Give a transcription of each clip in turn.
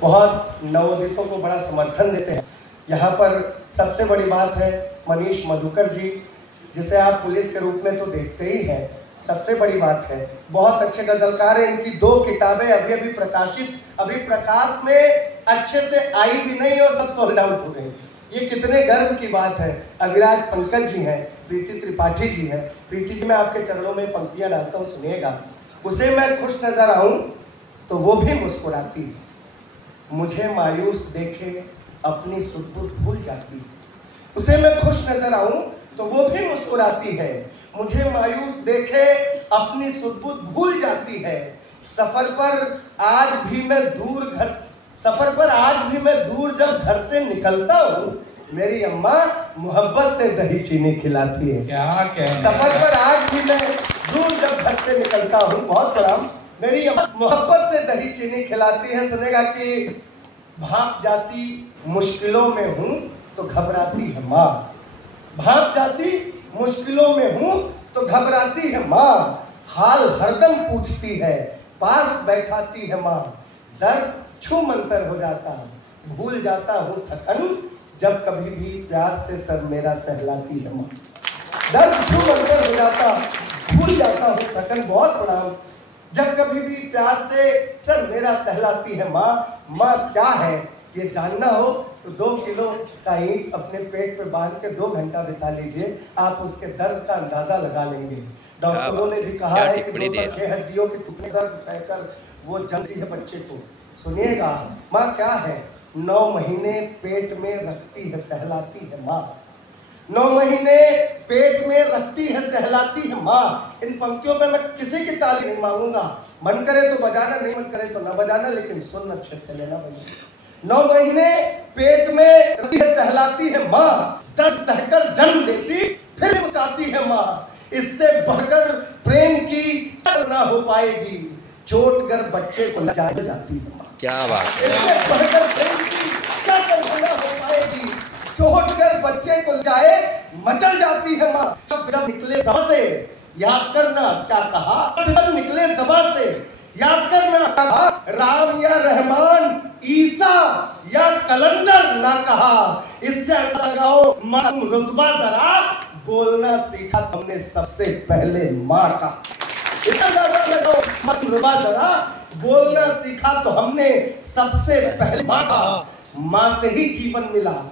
बहुत नवोदितों को बड़ा समर्थन देते हैं। यहाँ पर सबसे बड़ी बात है मनीष मधुकर जी, जिसे आप पुलिस के रूप में तो देखते ही हैं। सबसे बड़ी बात है बहुत अच्छे गजलकार हैं। इनकी 2 किताबें अभी प्रकाशित, अभी प्रकाश में अच्छे से आई भी नहीं और सब सोल्ड आउट हो गई। ये कितने गर्व की बात है। अविराज पंकज जी हैं, प्रीति त्रिपाठी जी हैं। प्रीति जी, मैं आपके चरणों में पंक्तियां डालता हूँ, सुनिएगा। उसे मैं खुश नजर आऊं तो वो भी मुस्कुराती है, मुझे मायूस देखे अपनी सुध-बुध भूल जाती। उसे मैं खुश नजर आऊं तो वो भी मुस्कुराती है, मुझे मायूस देखे अपनी सुध-बुध भूल जाती है। सफर पर आज भी मैं दूर जब घर से निकलता हूँ, मेरी अम्मा मोहब्बत से दही चीनी खिलाती है। क्या कहना। सफर पर आज भी मैं दूर जब घर से निकलता हूँ, बहुत प्रणाम, मेरी अम्मा मोहब्बत से दही चीनी खिलाती है। सुनेगा कि भाग जाती मुश्किलों में हूँ तो घबराती है माँ, भाग जाती मुश्किलों में हूँ तो घबराती है माँ, हाल हरदम पूछती है, पास बैठाती है माँ, दर्द छू मंतर हो जाता, भूल जाता हूँ थकन, जब कभी भी प्यार से सर मेरा सहलाती है माँ। दर्द छू मंतर हो जाता, भूल जाता हूँ थकन, बहुत प्रणाम, जब कभी भी प्यार से सर मेरा सहलाती है माँ। माँ क्या है ये जानना हो तो 2 किलो का ईंट अपने पेट पे बांध के 2 घंटा बिता लीजिए, आप उसके दर्द का अंदाजा लगा लेंगे। डॉक्टरों ने भी कहा है कि 206 हड्डियों के टुकड़े दर्द सहकर वो जलती है बच्चे को। सुनिएगा, माँ क्या है, 9 महीने पेट में रखती है सहलाती है माँ, 9 महीने पेट में रखती है सहलाती है माँ। इन पंक्तियों पे मैं किसी की ताली नहीं मांगूंगा, मन करे तो बजाना, नहीं मन करे तो ना बजाना, लेकिन सुन अच्छे से लेना भैया। 9 महीने पेट में रखती है सहलाती है माँ, दर्द सहकर जन्म देती फिर मुस्कुराती है माँ। इससे बढ़कर प्रेम की ना हो पाएगी, चोट कर बच्चे को लजा जाती है माँ। क्या बात है। इससे बढ़कर प्रेम की क्या ना हो पाएगी, चोट कर बच्चे को जाए मचल जाती है माँ। जब निकले ज़बां से याद करना क्या कहा, जब निकले ज़बां से याद करना कहा, राम या रहमान, ईसा या कलंदर ना कहा। इससे लगाओ मम रुतबा जरा, बोलना सीखा हमने सबसे पहले माँ का। इससे लगाओ मम रुतबा जरा, बोलना सीखा तो हमने सबसे पहले माँ का। माँ से ही जीवन मिला,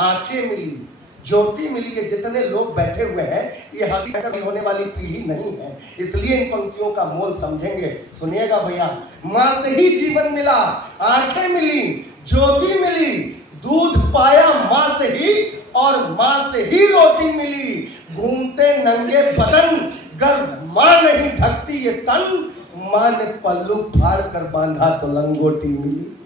आंखें मिली, ज्योति मिली। ये जितने लोग बैठे हुए हैं ये हकीकत होने वाली पीढ़ी नहीं है, इसलिए इन पंक्तियों का मोल समझेंगे। सुनिएगा भैया, माँ से ही जीवन मिला, आंखें मिली, ज्योति मिली, दूध पाया माँ से ही और माँ से ही रोटी मिली। घूमते नंगे बदन गर माँ नहीं ढकती ये तन, माँ ने पल्लू फाड़ कर बांधा तो लंगोटी मिली।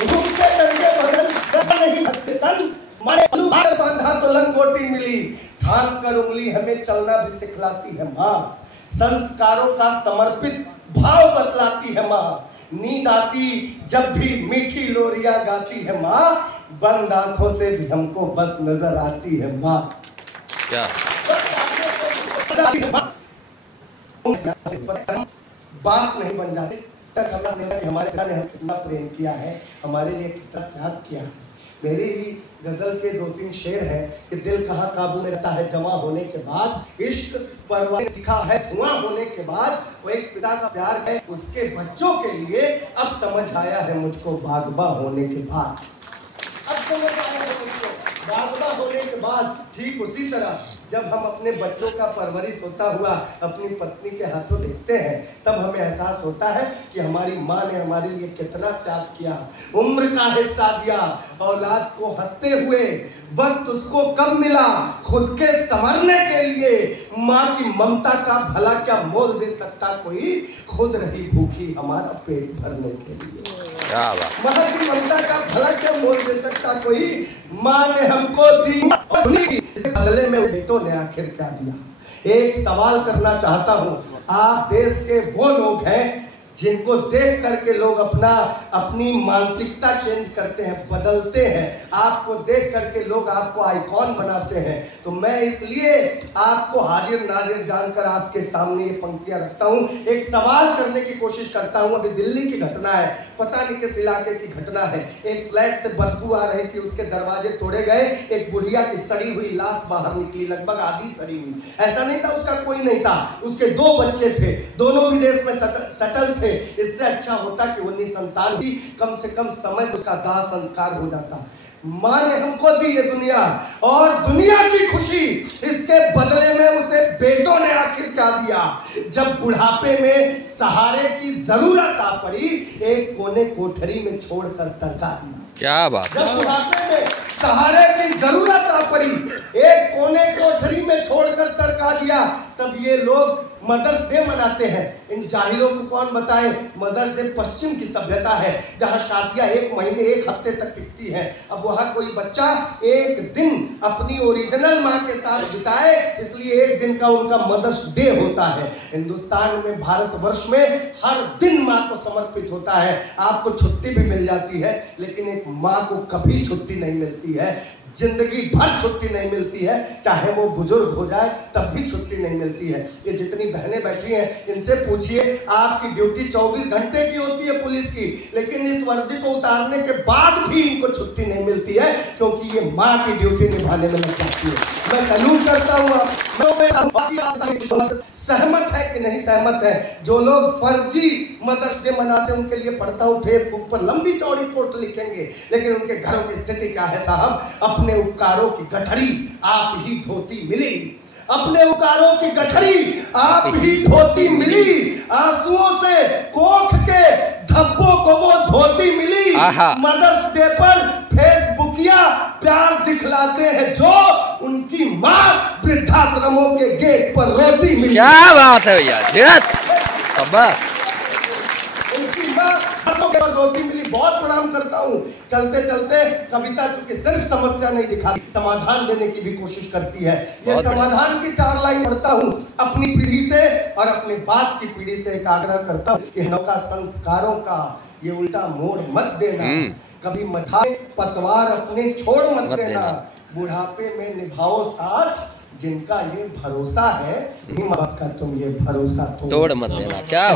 घूमते नंगे बदन गर नहीं ढकते तन, माने बांधा तो लंगोटी मिली। थाम कर उंगली हमें चलना भी सिखलाती है माँ, संस्कारों का समर्पित भाव बतलाती है माँ। नींद आती जब भी मीठी लोरियां गाती है माँ, बंद आंखों से भी हमको बस नजर आती है माँ। क्या बात नहीं बन जाती तक हमारे पिता ने हमसे कितना प्रेम किया है, हमारे लिए कितना त्याग किया है। मेरी ही गजल के 2-3 शेर हैं कि दिल कहाँ काबू में रहता है जवां होने के बाद, इश्क परवाह सीखा है धुआं होने के बाद। वो एक पिता का प्यार है उसके बच्चों के लिए, अब समझ आया है मुझको बागबा होने के बाद। अब समझ आया है मुझको बागबा होने के बाद। ठीक उसी तरह जब हम अपने बच्चों का परवरिश होता हुआ अपनी पत्नी के हाथों देखते हैं, तब हमें एहसास होता है कि हमारी माँ ने हमारे लिए कितना त्याग किया, उम्र का हिस्सा दिया। औलाद को हंसते हुए वक्त उसको कब मिला खुद के संवरने के लिए। माँ की ममता का भला क्या मोल दे सकता कोई, खुद रही भूखी हमारा पेट भरने के लिए। माँ की ममता का भला क्या मोल दे सकता कोई, माँ ने हमको दी, बदले में बेटों ने आखिर क्या दिया। एक सवाल करना चाहता हूँ, आप देश के वो लोग हैं जिनको देख करके लोग अपनी मानसिकता चेंज करते हैं, बदलते हैं। आपको देख करके लोग आपको आइकॉन बनाते हैं। तो मैं इसलिए आपको हाजिर नाजिर जानकर आपके सामने ये पंक्तियां रखता हूं, एक सवाल करने की कोशिश करता हूं। अभी दिल्ली की घटना है, पता नहीं किस इलाके की घटना है। एक फ्लैट से बदबू आ रही थी, उसके दरवाजे तोड़े गए, एक बुढ़िया की सड़ी हुई लाश बाहर निकली, लगभग आधी सड़ी हुई। ऐसा नहीं था उसका कोई नहीं था, उसके 2 बच्चे थे, दोनों विदेश में सेटल थे। इससे अच्छा होता कि 19 संतान भी कम से कम समय से उसका दाह संस्कार हो जाता। माँ ने हमको दी ये दुनिया, और दुनिया की खुशी, इसके बदले में उसे बेटों ने आखिर क्या दिया। जब बुढ़ापे में सहारे की जरूरत आ पड़ी, एक कोने कोठरी में छोड़कर टरका दिया। क्या बात। जब बुढ़ापे में सहारे की जरूरत आ पड़ी, एक कोने कोठरी में छोड़कर टरका दिया। तब ये लोग मदर्स डे मनाते हैं। इन जाहिलों को कौन बताए, मदर्स डे पश्चिम की सभ्यता है, जहां शादियां 1 महीने 1 हफ्ते तक टिकती हैं। अब वहां कोई बच्चा एक दिन अपनी ओरिजिनल माँ के साथ बिताए, इसलिए एक दिन का उनका मदर्स डे होता है। हिंदुस्तान में, भारतवर्ष में हर दिन माँ को समर्पित होता है। आपको छुट्टी भी मिल जाती है, लेकिन एक माँ को कभी छुट्टी नहीं मिलती है, जिंदगी भर छुट्टी नहीं मिलती है। चाहे वो बुजुर्ग हो जाए तब भी छुट्टी नहीं मिलती है। ये जितनी बहनें बैठी हैं, इनसे पूछिए, आपकी ड्यूटी 24 घंटे की होती है पुलिस की, लेकिन इस वर्दी को उतारने के बाद भी इनको छुट्टी नहीं मिलती है, क्योंकि ये माँ की ड्यूटी निभाने में लग जाती है। मैं सैल्यूट करता हूँ। सहमत है कि नहीं सहमत है? जो लोग फर्जी मदर्स डे मनाते हैं, उनके लिए पढ़ता हूँ फेसबुक पर लंबी चौड़ी पोस्ट लिखेंगे, लेकिन उनके घरों की स्थिति क्या है साहब? अपने उपकारों की गठरी आप ही धोती मिली, अपने उपकारों की गठरी आप ही धोती मिली, आंसुओं से कोख के धब्बों को वो धोती मिली। मदर्स डे पर फेसबुकिया प्यार दिखलाते हैं जो उनकी माँ वृद्धाश्रमों के गेट पर रोती मिली। क्या बात है भैया, उनकी माँ रोती मिली। बहुत प्रणाम करता हूँ। चलते चलते कविता चूंकि सिर्फ समस्या नहीं दिखाती, समाधान देने की भी कोशिश करती है। ये समाधान की 4 लाइन पढ़ता हूँ। अपनी पीढ़ी से और अपने बाप की पीढ़ी से एक आग्रह करता हूँ कि नौका संस्कारों का ये उल्टा मोड़ मत देना, कभी मझाए पतवार अपने छोड़ मत देना, बुढ़ापे में निभाओ साथ जिनका ये भरोसा है, हिम्मत का तुम ये भरोसा तोड़ मत देना। क्या